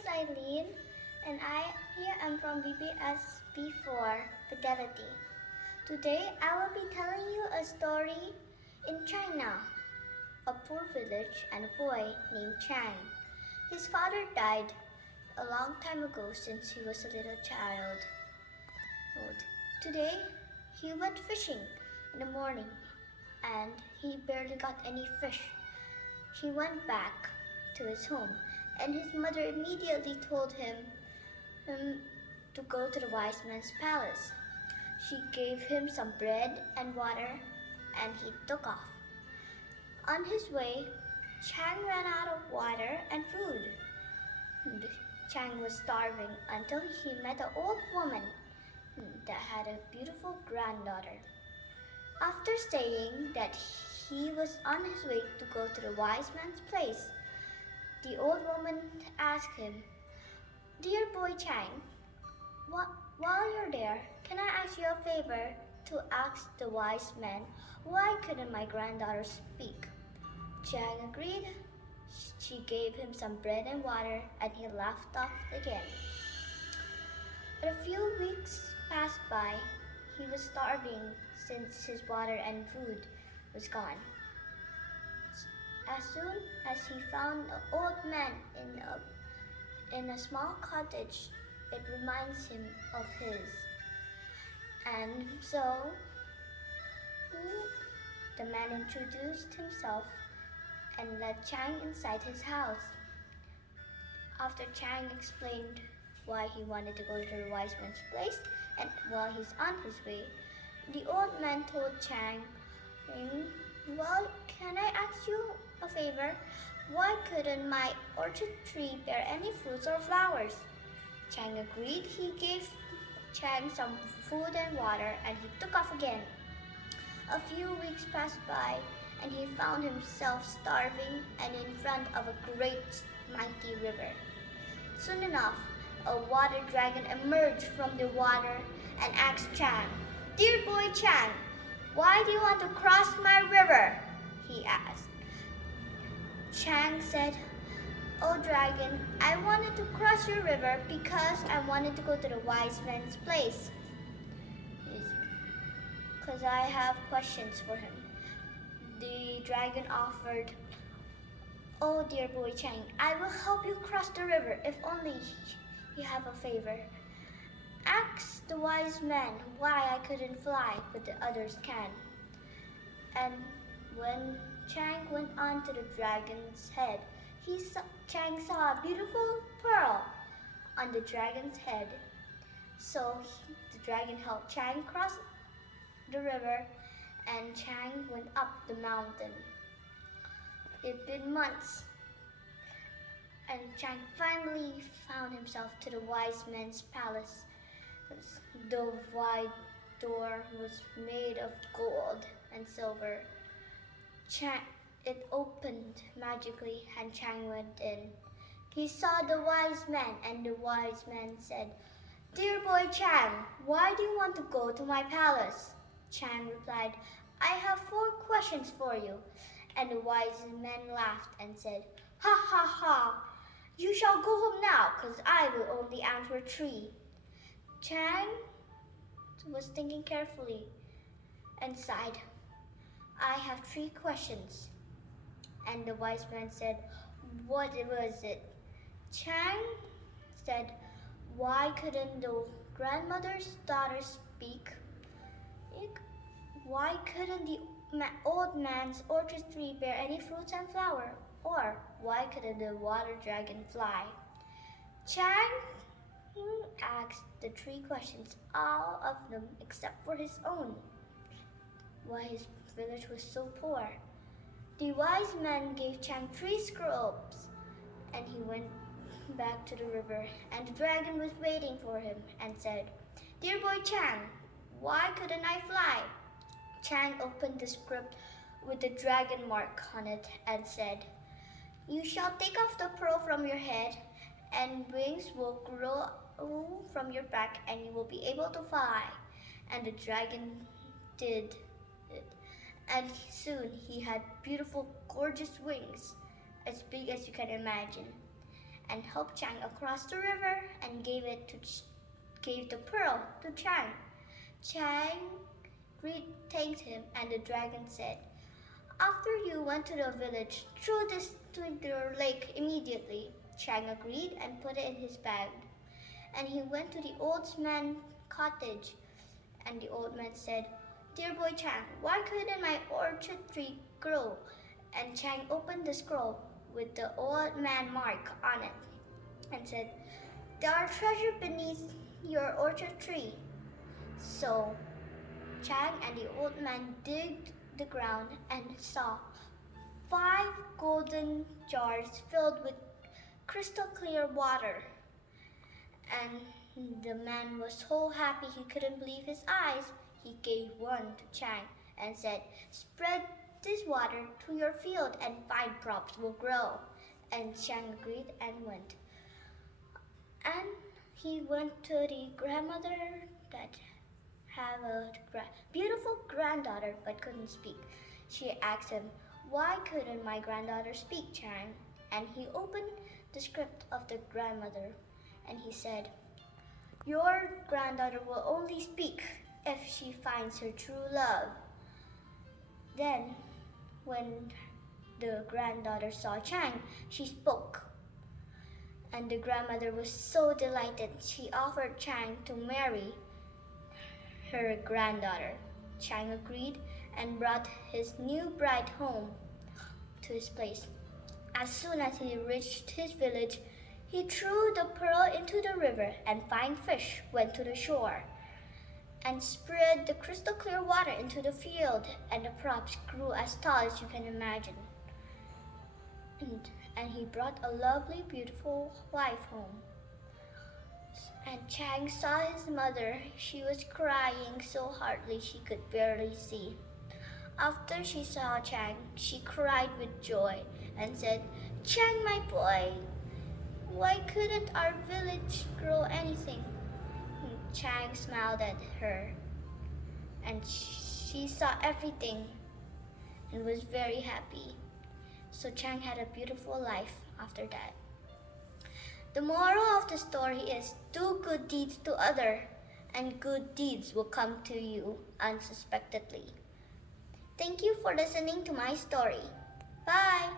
is Aileen, and I am from BBSB4 Fidelity. Today I will be telling you a story in China, a poor village and a boy named Chang. His father died a long time ago since he was a little child. Today he went fishing in the morning and he barely got any fish. He went back to his home and his mother immediately told him to go to the wise man's palace. She gave him some bread and water and he took off. On his way, Chang ran out of water and food. Chang was starving until he met an old woman that had a beautiful granddaughter. After saying that he was on his way to go to the wise man's place, the old woman asked him, "Dear boy Chang, while you're there, can I ask you a favor to ask the wise man, why couldn't my granddaughter speak?" Chang agreed. She gave him some bread and water and he laughed off again. But a few weeks passed by. He was starving since his water and food was gone. As soon as he found an old man in a small cottage, it reminds him of his. And so the man introduced himself and led Chang inside his house. After Chang explained why he wanted to go to the wise man's place and while he's on his way, the old man told Chang, "Well, can I ask you a favor? Why couldn't my orchard tree bear any fruits or flowers?" Chang agreed. He gave Chang some food and water and he took off again. A few weeks passed by and he found himself starving and in front of a great mighty river. Soon enough, a water dragon emerged from the water and asked Chang, "Dear boy Chang, why do you want to cross my river?" he asked. Chang said, "Oh dragon, I wanted to cross your river because I wanted to go to the wise man's place. Because I have questions for him." The dragon offered, "Oh dear boy Chang, I will help you cross the river if only you have a favor. Ask the wise man why I couldn't fly but the others can." And when Chang went on to the dragon's head, Chang saw a beautiful pearl on the dragon's head. So the dragon helped Chang cross the river and Chang went up the mountain. It'd been months and Chang finally found himself to the wise man's palace. The wide door was made of gold and silver. It opened magically and Chang went in. He saw the wise man and the wise man said, "Dear boy Chang, why do you want to go to my palace?" Chang replied, "I have 4 questions for you." And the wise man laughed and said, "Ha ha ha, you shall go home now because I will only answer 3. Chang was thinking carefully and sighed, "I have 3 questions." And the wise man said, "What was it?" Chang said, "Why couldn't the grandmother's daughter speak? Why couldn't the old man's orchard tree bear any fruits and flower? Or why couldn't the water dragon fly?" Chang asked the 3 questions, all of them except for his own. Why his village was so poor. The wise man gave Chang 3 scrolls and he went back to the river and the dragon was waiting for him and said, "Dear boy Chang, why couldn't I fly?" Chang opened the script with the dragon mark on it and said, "You shall take off the pearl from your head and wings will grow from your back and you will be able to fly." And the dragon did it. And soon he had beautiful, gorgeous wings, as big as you can imagine. and helped Chang across the river and gave the pearl to Chang. Chang thanked him, and the dragon said, "After you went to the village, throw this to the lake immediately." Chang agreed and put it in his bag. And he went to the old man's cottage, and the old man said, "Dear boy Chang, why couldn't my orchard tree grow?" And Chang opened the scroll with the old man mark on it and said, "There are treasure beneath your orchard tree." So Chang and the old man digged the ground and saw 5 golden jars filled with crystal clear water. And the man was so happy he couldn't believe his eyes. He gave one to Chang and said, "Spread this water to your field and fine crops will grow." And Chang agreed and went. And he went to the grandmother that had a beautiful granddaughter but couldn't speak. She asked him, "Why couldn't my granddaughter speak, Chang?" And he opened the script of the grandmother, and he said, "Your granddaughter will only speak if she finds her true love." Then, when the granddaughter saw Chang, she spoke. And the grandmother was so delighted, she offered Chang to marry her granddaughter. Chang agreed and brought his new bride home to his place. As soon as he reached his village, he threw the pearl into the river, and fine fish went to the shore and spread the crystal clear water into the field, and the crops grew as tall as you can imagine. And he brought a lovely, beautiful wife home. And Chang saw his mother. She was crying so hardly she could barely see. After she saw Chang, she cried with joy and said, "Chang, my boy, why couldn't our village grow anything?" And Chang smiled at her, and she saw everything and was very happy. So Chang had a beautiful life after that. The moral of the story is, do good deeds to others, and good deeds will come to you unsuspectedly. Thank you for listening to my story. Bye!